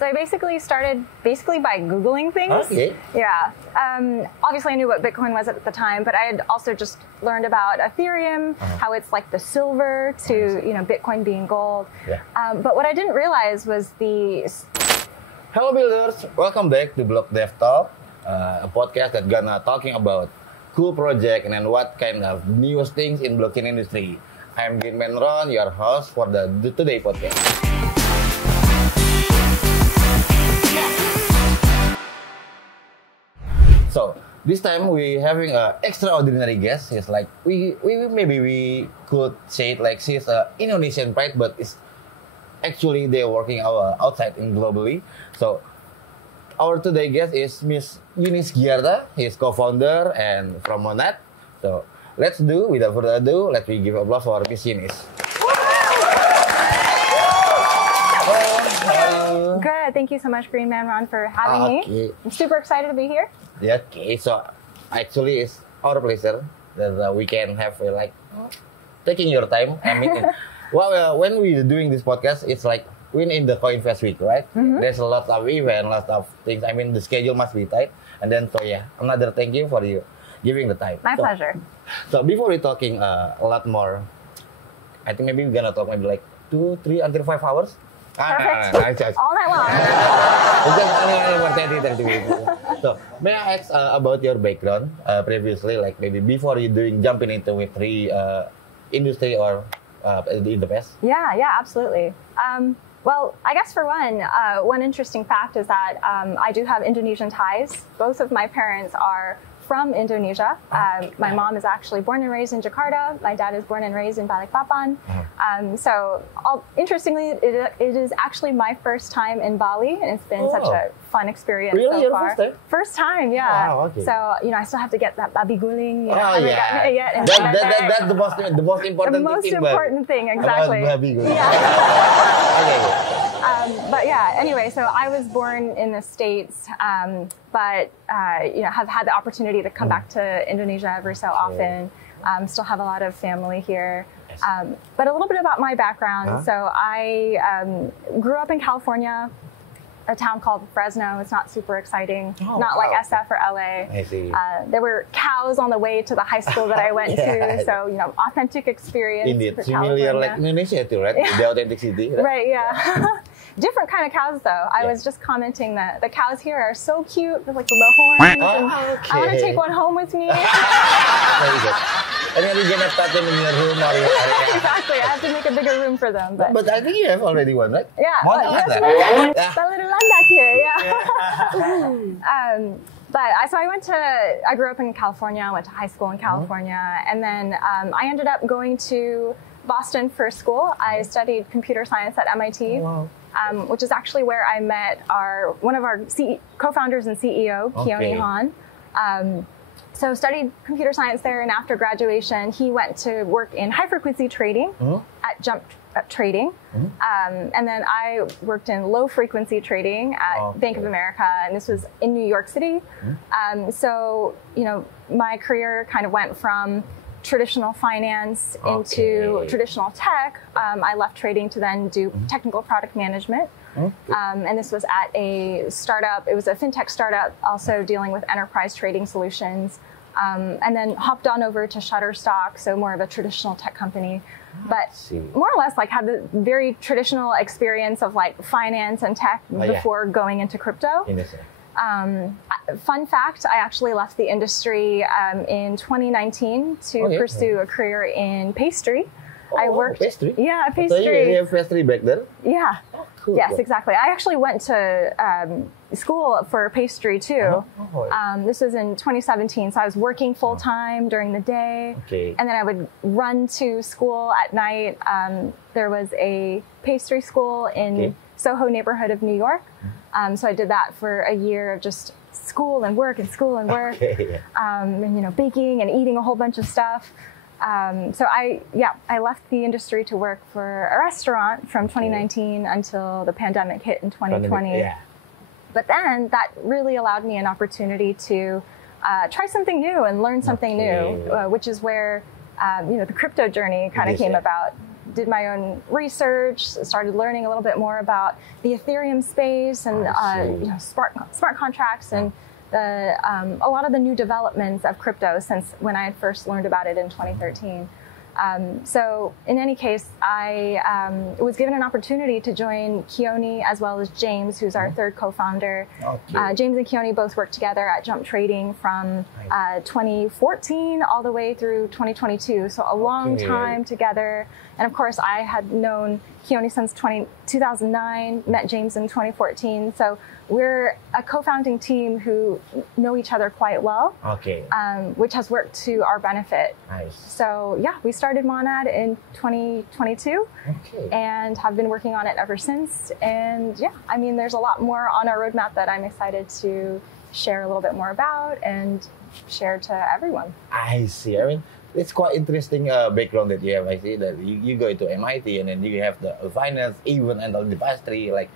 So I basically started by Googling things. Okay. Yeah. Obviously I knew what Bitcoin was at the time, but I had also just learned about Ethereum, how it's like the silver to, Bitcoin being gold. Yeah. But what I didn't realize was Hello builders, welcome back to BlockDevTalk, a podcast that gonna talking about cool project and then what kind of newest things in blockchain industry. I'm Gilman Ron, your host for the today podcast. So this time we having a extraordinary guest. It's like we could say it like she's a Indonesian pride, but it's actually they're working outside in globally. So our today guest is Miss Eunice Giarta. He's co-founder and from Monad. So without further ado, let me give applause for Miss Eunice. Hello. Good. Thank you so much, Green Man Ron, for having me. I'm super excited to be here. Yeah, okay. So actually, it's our pleasure that we can have taking your time. I mean, when we're doing this podcast, it's like we're in the CoinFest week, right? Mm-hmm. There's a lot of events, lots of things. I mean, the schedule must be tight. And then, another thank you for you giving the time. My pleasure. So before we're talking a lot more, I think maybe we're gonna talk maybe like 2, 3 until 5 hours. Perfect. All night long. So, may I ask about your background previously, like maybe before you jumping into Web3 industry or in the past? Yeah, absolutely. Well, I guess for one interesting fact is that I do have Indonesian ties. Both of my parents are from Indonesia. My mom is actually born and raised in Jakarta. My dad is born and raised in Balikpapan. Interestingly, it is actually my first time in Bali, and it's been such a fun experience so far. First time, yeah. Wow, okay. So I still have to get that babi guling. That's the most important thing. Exactly. About babi guling. But anyway, so I was born in the States, but have had the opportunity to come back to Indonesia every so often. Still have a lot of family here. But a little bit about my background. So I grew up in California, a town called Fresno. It's not super exciting, not like SF or LA. I see. There were cows on the way to the high school that I went to, so authentic experience. Indeed, similar like Indonesia too, right? The authenticity. Right, yeah. Different kind of cows, though. I was just commenting that the cows here are so cute with like the little horns. I want to take one home with me. Very good. And then you're gonna start them in your room or Exactly. I have to make a bigger room for them. But I think you have already one, right? Yeah. That little landak here, yeah. So I grew up in California, went to high school in California, and then I ended up going to Boston for school. I studied computer science at MIT. Wow. Which is actually where I met one of our co-founders and CEO, Keone Han. So studied computer science there, and after graduation, he went to work in high-frequency trading at Jump Trading. And then I worked in low-frequency trading at Bank of America, and this was in New York City. So, my career kind of went from traditional finance into traditional tech. I left trading to then do technical product management. And this was at a startup. It was a fintech startup also dealing with enterprise trading solutions. And then hopped on over to Shutterstock, so more of a traditional tech company. But more or less had the very traditional experience of finance and tech before going into crypto. Fun fact, I actually left the industry in 2019 to pursue a career in pastry. I worked pastry? Yeah, pastry. So you have pastry back there? Yeah. Cool. Yes, exactly. I actually went to school for pastry too. This was in 2017, so I was working full time during the day, and then I would run to school at night. There was a pastry school in Soho neighborhood of New York. So I did that for a year of just school and work and school and work, and baking and eating a whole bunch of stuff. So I left the industry to work for a restaurant from 2019 until the pandemic hit in 2020. But then that really allowed me an opportunity to try something new and learn something new, which is where the crypto journey kind of came about. did my own research, started learning a little bit more about the Ethereum space and smart contracts and a lot of the new developments of crypto since when I had first learned about it in 2013. So in any case, I was given an opportunity to join Keone as well as James, who's our third co-founder. Okay. James and Keone both worked together at Jump Trading from 2014 all the way through 2022. So a long time together. And of course, I had known Keone since 2009, met James in 2014. So we're a co-founding team who know each other quite well, which has worked to our benefit. Nice. So yeah, we started Monad in 2022 and have been working on it ever since. And yeah, I mean, there's a lot more on our roadmap that I'm excited to share a little bit more about and share to everyone. I see. I mean, it's quite interesting background that you have. I see that you go to MIT and then you have the finance, even and all the pastry. Like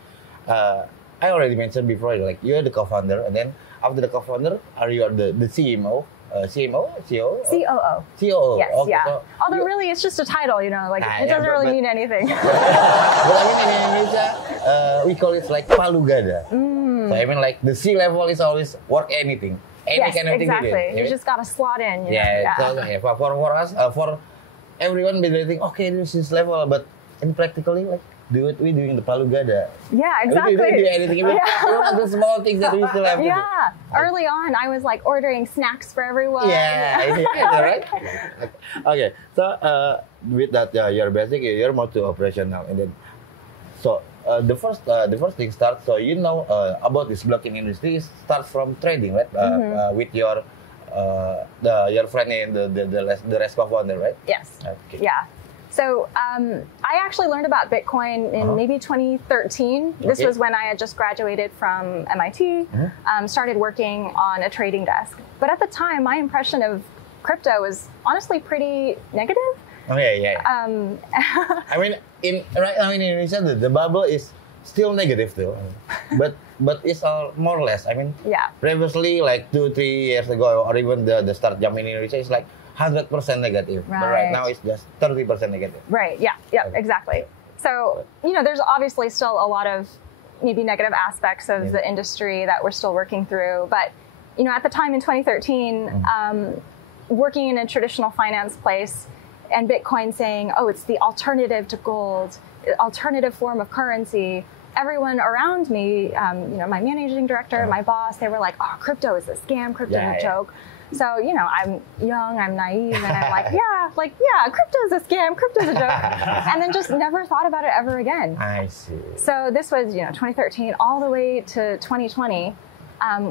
I already mentioned before, like you're the co-founder, and then after the co-founder, you are the CMO, CMO, CEO, COO. COO. Yes, okay, yeah. So although really, it's just a title, you know, like it doesn't really mean anything. But I mean, in Indonesia, we call it like palu gada. So I mean, like the C level is always work anything. Any kind of thing. Exactly. You just got to slot in. You know? So, for us, for everyone, they think, okay, this is level, but in practically, like, we're doing the palu gada. Yeah, exactly. We do anything. The small things that we still have to do. Early on, I was like ordering snacks for everyone. Right? Okay, so with that, you're basic, you're more to operational, and then so the first thing starts. So you know about this blockchain industry starts from trading, right? With your friend and the rest co-founder, right? Yes. Okay. Yeah. So I actually learned about Bitcoin in maybe 2013. This was when I had just graduated from MIT, started working on a trading desk. But at the time, my impression of crypto was honestly pretty negative. I mean, right now in Indonesia, the bubble is still negative though, but it's all more or less. I mean, previously, like 2-3 years ago, or even the start jump in Indonesia is like 100% negative, but right now it's just 30% negative. Right. Yeah. Exactly. So you know, there's obviously still a lot of maybe negative aspects of the industry that we're still working through, but you know, at the time in 2013, working in a traditional finance place, and Bitcoin saying, oh, it's the alternative to gold, alternative form of currency. Everyone around me, you know, my managing director, my boss, they were like, oh, crypto is a scam, crypto is a joke. So, you know, I'm young, I'm naive, and I'm like, crypto is a scam, crypto is a joke. And then just never thought about it ever again. I see. So this was, you know, 2013 all the way to 2020,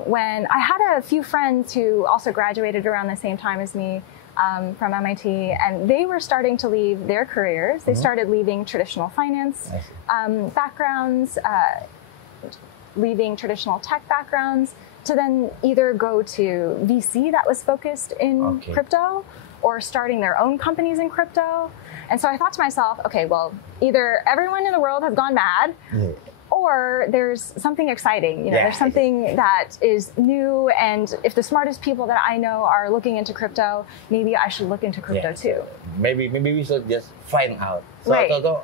when I had a few friends who also graduated around the same time as me, from MIT, and they were starting to leave their careers. They started leaving traditional finance backgrounds, leaving traditional tech backgrounds, to then either go to VC that was focused in crypto, or starting their own companies in crypto. And so I thought to myself, okay, well, either everyone in the world has gone mad, or there's something exciting, you know, there's something that is new, and if the smartest people that I know are looking into crypto, maybe I should look into crypto too. Maybe we should just find out. So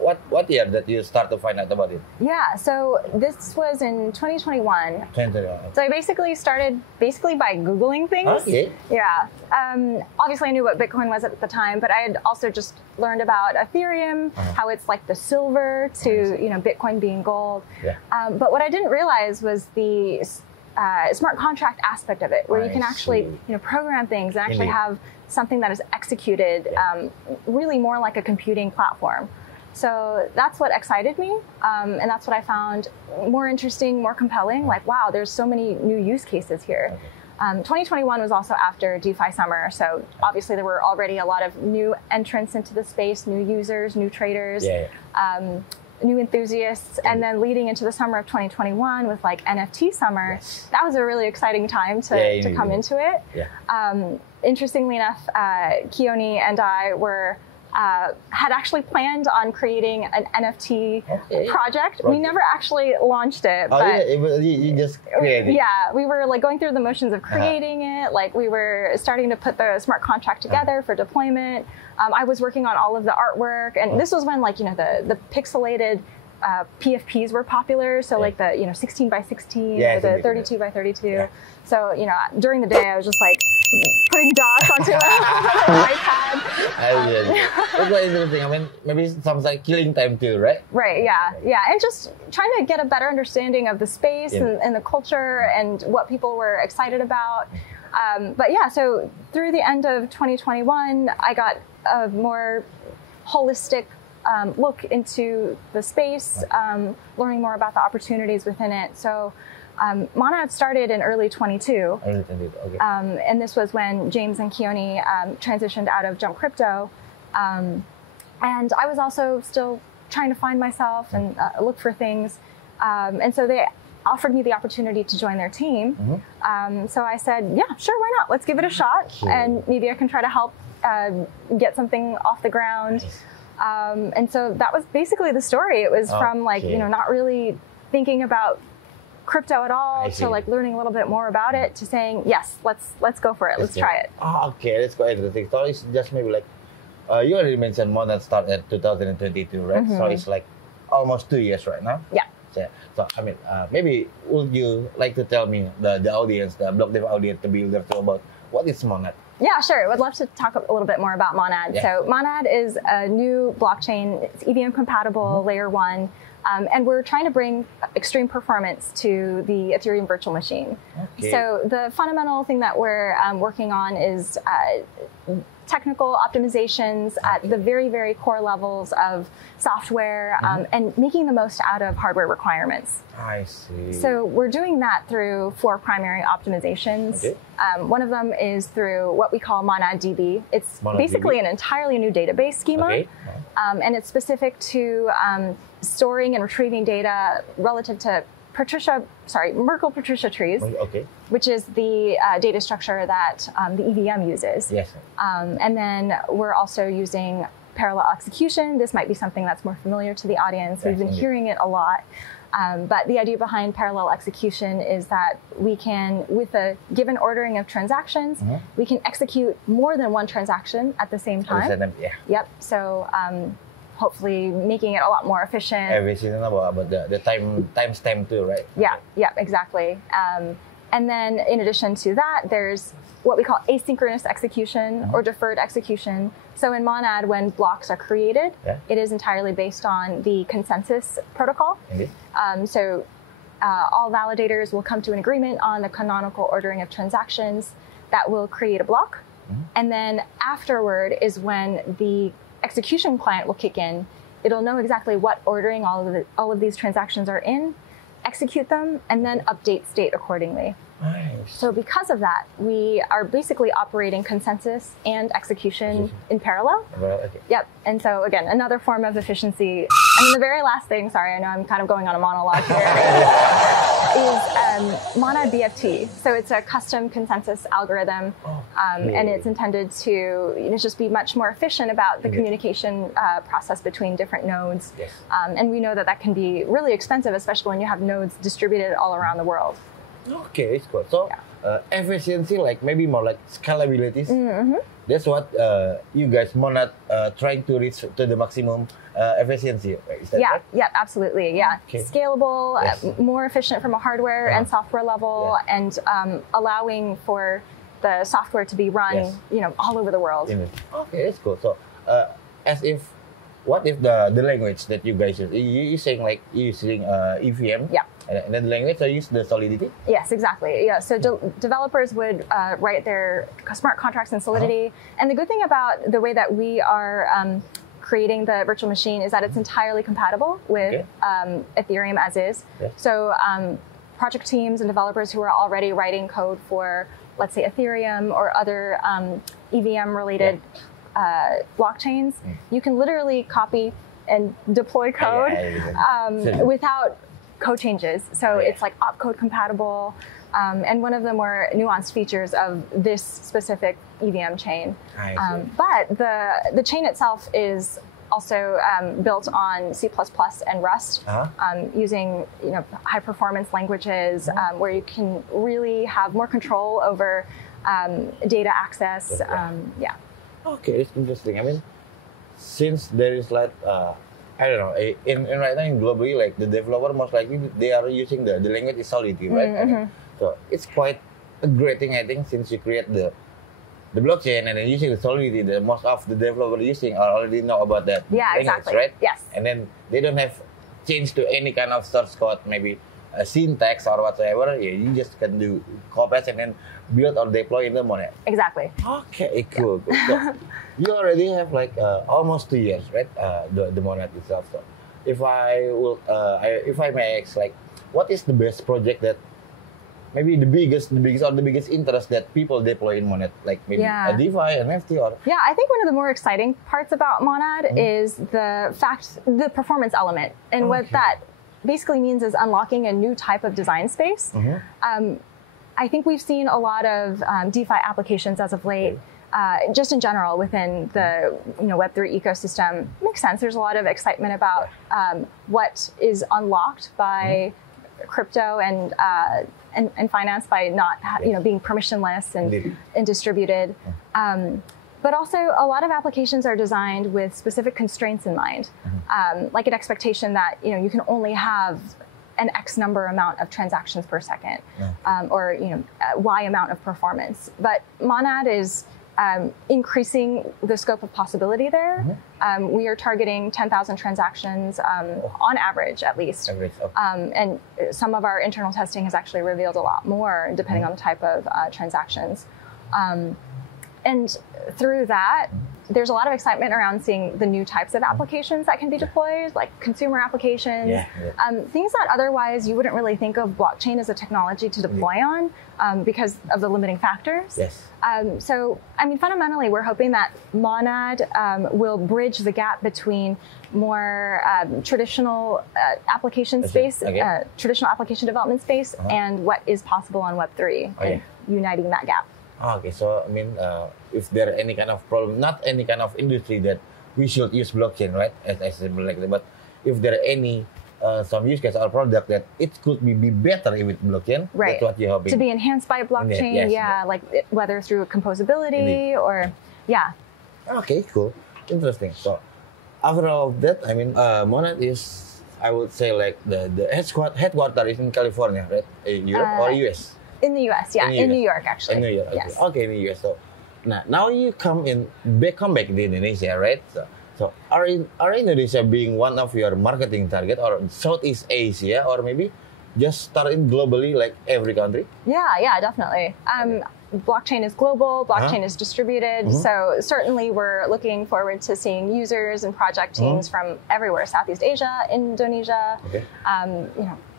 what year that you start to find out about it? Yeah, so this was in 2021. So I basically started by Googling things. Yeah. Obviously I knew what Bitcoin was at the time, but I had also just learned about Ethereum, how it's like the silver to, you know, Bitcoin being gold. But what I didn't realize was the smart contract aspect of it, where you can actually, you know, program things and actually have something that is executed really more like a computing platform. So that's what excited me, and that's what I found more interesting, more compelling. Like, wow, there's so many new use cases here. 2021 was also after DeFi summer, so obviously there were already a lot of new entrants into the space, new users, new traders, new enthusiasts, and then leading into the summer of 2021 with like NFT summer, that was a really exciting time to come into it. Interestingly enough, Keone and I were had actually planned on creating an NFT project. We never actually launched it. Oh, but you just created it. Yeah, we were like going through the motions of creating it. Like we were starting to put the smart contract together for deployment. I was working on all of the artwork, and this was when like, you know, the pixelated PFPs were popular. So like the, you know, 16 by 16 or the 32 by 32. Yeah. So, you know, during the day I was just like putting dots onto an iPad. That's quite interesting. I mean, maybe it sounds like killing time too, right? Right, yeah. And just trying to get a better understanding of the space and the culture and what people were excited about. But yeah, so through the end of 2021, I got a more holistic look into the space, learning more about the opportunities within it. So Monad started in early 22. Okay. And this was when James and Keone transitioned out of Jump Crypto. And I was also still trying to find myself and look for things. And so they offered me the opportunity to join their team. So I said, yeah, sure, why not? Let's give it a shot. And maybe I can try to help get something off the ground. And so that was basically the story. It was from like, you know, not really thinking about crypto at all to like learning a little bit more about it to saying, yes, let's go for it. Let's try it. Okay, that's quite interesting. So it's just maybe like, you already mentioned Monad started 2022, right? So it's like almost 2 years right now. Yeah. So I mean, maybe would you like to tell me, the audience, the BlockDev audience, the builder, about what is Monad? Yeah, sure. Would love to talk a little bit more about Monad. Yeah. So Monad is a new blockchain. It's EVM compatible, layer 1. And we're trying to bring extreme performance to the Ethereum virtual machine. Okay. So the fundamental thing that we're working on is technical optimizations at the very, very core levels of software and making the most out of hardware requirements. I see. So we're doing that through 4 primary optimizations. Okay. One of them is through what we call MonadDB. It's basically an entirely new database schema. Okay. And it's specific to storing and retrieving data relative to Merkle-Patricia trees, which is the data structure that the EVM uses. Yes. And then we're also using parallel execution. This might be something that's more familiar to the audience. Yes, We've been hearing it a lot. But the idea behind parallel execution is that we can, with a given ordering of transactions, we can execute more than one transaction at the same time. Yep. So hopefully making it a lot more efficient. Everything about the timestamp too, right? Yeah, exactly. And then in addition to that, there's what we call asynchronous execution or deferred execution. So in Monad, when blocks are created, it is entirely based on the consensus protocol. So all validators will come to an agreement on the canonical ordering of transactions that will create a block. And then afterward is when the execution client will kick in. It'll know exactly what ordering all of these transactions are in, execute them, and then update state accordingly. Nice. So because of that, we are basically operating consensus and execution in parallel. Yep. And so again, another form of efficiency. And then the very last thing, sorry, I know I'm kind of going on a monologue here, is Monad BFT. So it's a custom consensus algorithm, and it's intended to just be much more efficient about the communication process between different nodes. Yes. And we know that that can be really expensive, especially when you have nodes distributed all around the world. Okay, it's good. So efficiency, like maybe more like scalability. That's what you guys Monad trying to reach to the maximum efficiency. Is that right? Yeah, absolutely. Yeah, scalable, more efficient from a hardware and software level, and allowing for the software to be run, all over the world. Okay, that's cool. So, what if the language that you guys use? You saying like using EVM? Yeah. And then the language, I use the Solidity? Yes, exactly. Yeah. So developers would write their smart contracts in Solidity. And the good thing about the way that we are creating the virtual machine is that it's entirely compatible with Ethereum as is. So project teams and developers who are already writing code for, let's say, Ethereum or other EVM-related blockchains, you can literally copy and deploy code without code changes. So it's like opcode compatible. And one of the more nuanced features of this specific EVM chain. But the chain itself is also built on C++ and Rust, using high performance languages where you can really have more control over data access. Okay, it's interesting. I mean, since there is like I don't know, in right now in globally, like the developer most likely they are using the language is Solidity, right? So it's quite a great thing, I think, since you create the blockchain and then using the Solidity, the most of the developers using already know about that language, exactly. right? Yes. And then they don't have change to any kind of source code, maybe a syntax or whatsoever. Yeah, you just can do copy and then build or deploy in the Monet. Exactly. Okay, cool. So you already have like almost 2 years, right? The Monet itself. So if I will, if I may ask, like, what is the best project that maybe the biggest interest that people deploy in Monet, like maybe a DeFi, an NFT, or I think one of the more exciting parts about Monad is the performance element, and what that basically means is unlocking a new type of design space. I think we've seen a lot of DeFi applications as of late, just in general within the Web3 ecosystem. Makes sense. There's a lot of excitement about what is unlocked by crypto and finance by not being permissionless and distributed. But also, a lot of applications are designed with specific constraints in mind, like an expectation that you can only have an X number amount of transactions per second, or Y amount of performance. But Monad is increasing the scope of possibility there. We are targeting 10,000 transactions on average, at least. And some of our internal testing has actually revealed a lot more, depending on the type of transactions. And through that, there's a lot of excitement around seeing the new types of applications that can be deployed, like consumer applications, things that otherwise you wouldn't really think of blockchain as a technology to deploy on because of the limiting factors. So, I mean, fundamentally, we're hoping that Monad will bridge the gap between more traditional application space, traditional application development space, and what is possible on Web3, and uniting that gap. Okay, so I mean, if there any kind of problem, not any kind of industry that we should use blockchain, right? As like that, but if there are any some use case or product that it could be better with blockchain, that's what you're hoping to be enhanced by blockchain, like whether through composability or Okay, cool, interesting. So after all of that, I mean, Monad is, I would say, like the headquarters is in California, right? Europe or US? In the U.S., in New York, actually. In New York, yes. Okay, in the U.S. So now you come back to Indonesia, right? So are Indonesia being one of your marketing target, or Southeast Asia, or maybe just starting globally, like every country? Yeah, definitely. Blockchain is global, blockchain is distributed, so certainly we're looking forward to seeing users and project teams from everywhere, Southeast Asia, Indonesia,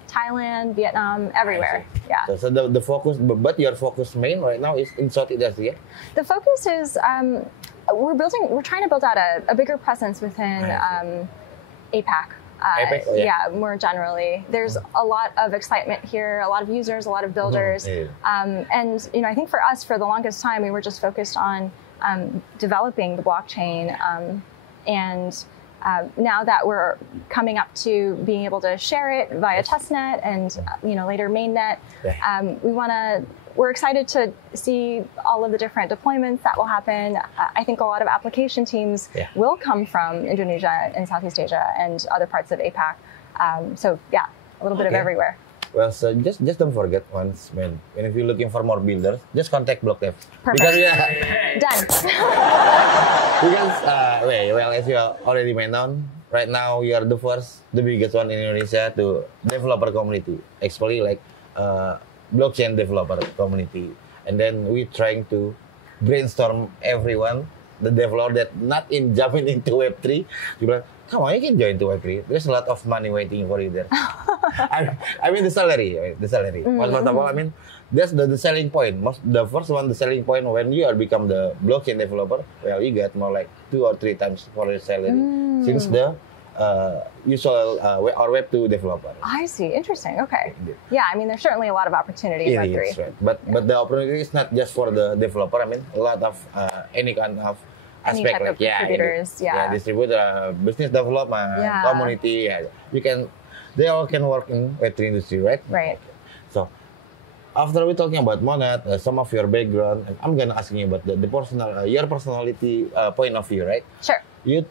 Thailand, Vietnam, everywhere. So the focus, but your focus main right now is in Southeast Asia? The focus is, we're trying to build out a bigger presence within APAC. More generally. There's a lot of excitement here, a lot of users, a lot of builders. And I think for us, for the longest time, we were just focused on developing the blockchain, and now that we're coming up to being able to share it via testnet and later mainnet, we're excited to see all of the different deployments that will happen. I think a lot of application teams will come from Indonesia and Southeast Asia and other parts of APAC. So a little bit of everywhere. Well, so just don't forget once, man. And if you're looking for more builders, just contact BlockDev. Perfect. Because done. Because as you already mentioned, right now we are the biggest one in Indonesia to developer community, actually like blockchain developer community, and then we trying to brainstorm everyone, the developer that not jumping into Web3. You're like, come on, you can join to Web3. There's a lot of money waiting for you there. I mean the salary. First of all, I mean that's the selling point. The first one, the selling point when you are become the blockchain developer, well, you get more like 2 or 3 times for your salary, since the usual or Web 2 developer. I see. Interesting. Okay. Yeah, I mean, there's certainly a lot of opportunity in Web 3. Is, right. But the opportunity is not just for the developer. I mean, a lot of any kind of any aspect, type of contributors, distributor, business development, community. They all can work in Web 3 industry, right? Right. So, after we're talking about Monad, some of your background, I'm gonna ask you about the personal, your personality point of view, right? Sure. You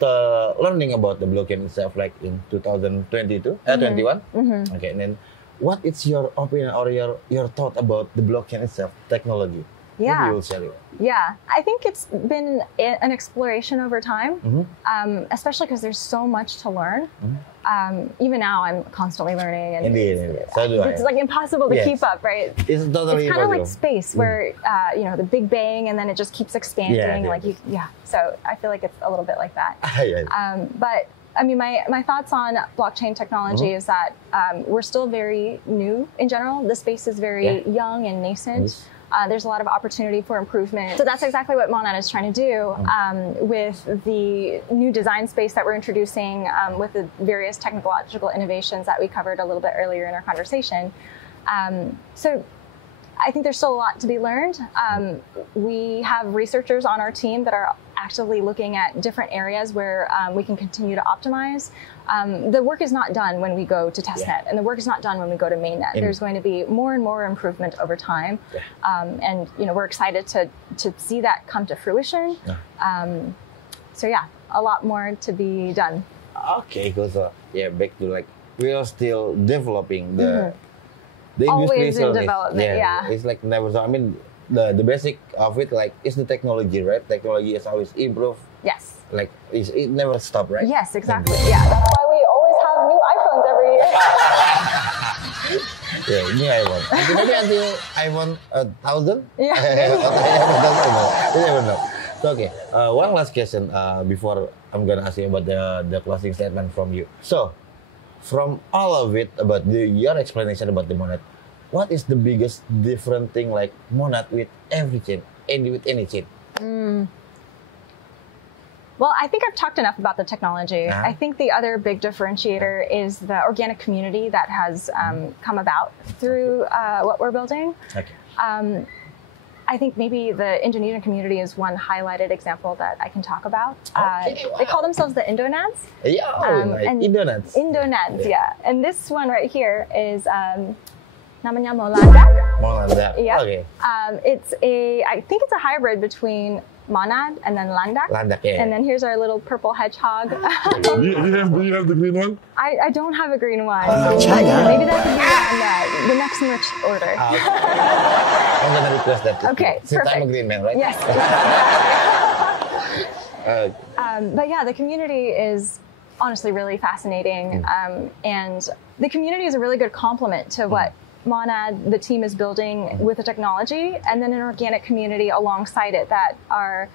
learning about the blockchain itself, like in 2022, 21. Okay, and then what is your opinion or your thought about the blockchain itself, technology? Yeah. Maybe you'll share it. Yeah, I think it's been an exploration over time, especially because there's so much to learn. Even now, I'm constantly learning, and Indeed. So do I. It's like impossible to keep up, right? It's totally kind of like space, where the Big Bang, and then it just keeps expanding. So I feel like it's a little bit like that. But I mean, my thoughts on blockchain technology is that we're still very new in general. The space is very young and nascent. There's a lot of opportunity for improvement. So that's exactly what Monad is trying to do with the new design space that we're introducing, with the various technological innovations that we covered a little bit earlier in our conversation. So I think there's still a lot to be learned. We have researchers on our team that are actively looking at different areas where we can continue to optimize. The work is not done when we go to testnet, and the work is not done when we go to mainnet. There's going to be more and more improvement over time, and we're excited to see that come to fruition. So a lot more to be done. Okay, cool. So back to like we are still developing the industry. Always in development. It's like never. So I mean, the basic of it like is the technology, right? Technology is always improve. Yes. Like it never stop, right? Yes, exactly. Yeah, that's why we always have new iPhones every year. New iPhone. Maybe until iPhone 1000. Yeah. You never know. So okay, one last question before I'm gonna ask you about the closing statement from you. So, from all of it about your explanation about the Monad, what is the biggest different thing like Monad with every chain and with any chain? Well, I think I've talked enough about the technology. I think the other big differentiator is the organic community that has come about through what we're building. Okay. I think maybe the Indonesian community is one highlighted example that I can talk about. They call themselves the Indonads. Indonads. Indonads, And this one right here is namanya Molandak. Molandak. Yeah. Okay. I think it's a hybrid between Monad and then Landak. And then here's our little purple hedgehog. Do you have the green one? I don't have a green one. Maybe that could be on the next merch order. I'm going to request that. Okay, Since perfect. I'm a green man, right? Yes. But the community is honestly really fascinating. And the community is a really good complement to what Monad, the team, is building with the technology, and then an organic community alongside it that are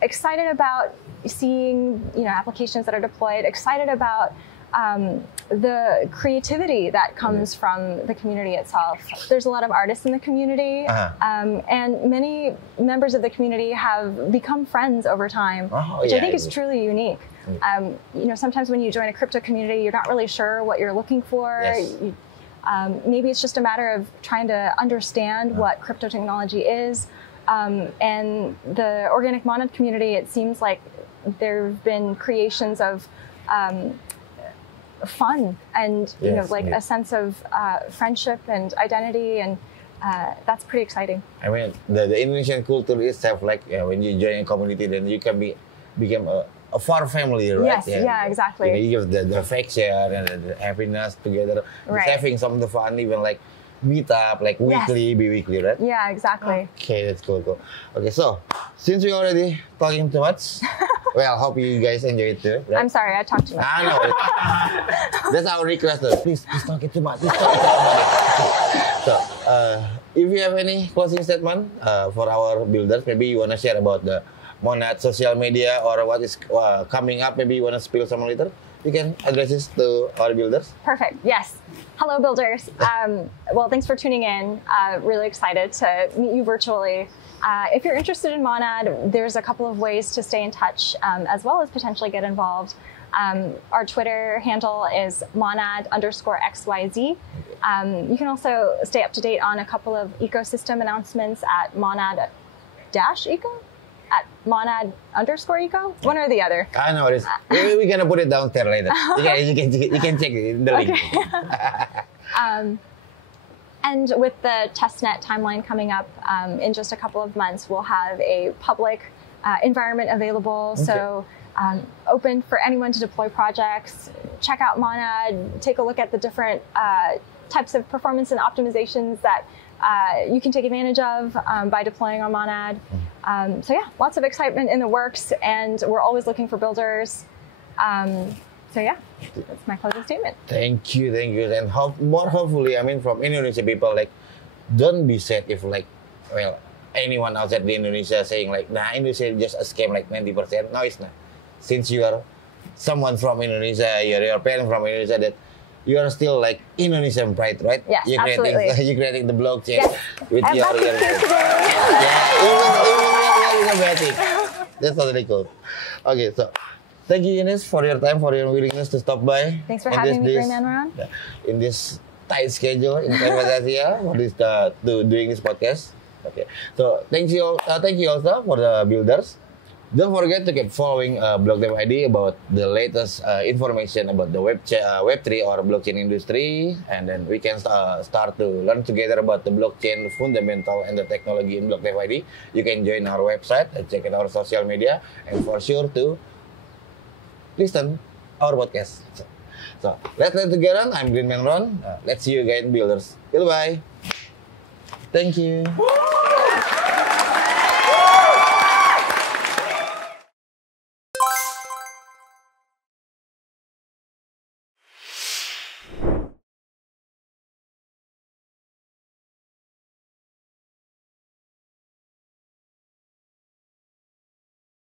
excited about seeing applications that are deployed, excited about the creativity that comes from the community itself. There's a lot of artists in the community, and many members of the community have become friends over time, which I think is truly unique. Sometimes when you join a crypto community, you're not really sure what you're looking for. Maybe it's just a matter of trying to understand what crypto technology is. And the organic Monad community, it seems like there have been creations of fun and a sense of friendship and identity, and that's pretty exciting. I mean, the Indonesian culture itself, like when you join a community, then you can become a far family, right? Yes, exactly. You have the affection and the happiness together, having some of the fun, even like meet up, like weekly, bi-weekly, right? Yeah, exactly. Okay, that's cool. Okay, so since we already talking too much, well, hope you guys enjoy it too. Right? I'm sorry, I talked too much. No, that's our request. Though. Please talk it too much. So, if you have any closing statement for our builders, maybe you wanna share about the Monad social media or what is coming up, maybe you want to spill some later, you can address this to our builders. Perfect. Yes. Hello, builders. Well, thanks for tuning in. Really excited to meet you virtually. If you're interested in Monad, there's a couple of ways to stay in touch, as well as potentially get involved. Our Twitter handle is monad_XYZ. You can also stay up to date on a couple of ecosystem announcements at monad-eco? At monad_eco? One or the other. I know it is. We're going to put it down there later. You can check it in the link. And with the testnet timeline coming up in just a couple of months, we'll have a public environment available. Okay. So open for anyone to deploy projects. Check out Monad. Take a look at the different types of performance and optimizations that you can take advantage of by deploying on Monad. So yeah, lots of excitement in the works, and we're always looking for builders. So yeah, that's my closing statement. Thank you. And hopefully, I mean, from Indonesia people, like, don't be sad if anyone outside the Indonesia saying like, nah, Indonesia just a scam like 90%. No, it's not. Since you are someone from Indonesia, your parents from Indonesia, that you are still like Indonesian pride, right? Yes, absolutely. You're creating the blockchain with your That's totally cool. Okay, so thank you, Eunice, for your time, for your willingness to stop by. Thanks for having me, Greenman. In this tight schedule in Indonesia for this doing this podcast. Okay, so thank you also for the builders. Don't forget to keep following BlockDevID about the latest information about the Web3 or blockchain industry, and then we can start to learn together about the blockchain fundamental and the technology in BlockDevID. You can join our website and check out our social media, and for sure to listen our podcast. So let's learn together. I'm Greenman Ron. Let's see you guys, builders. Goodbye. Thank you.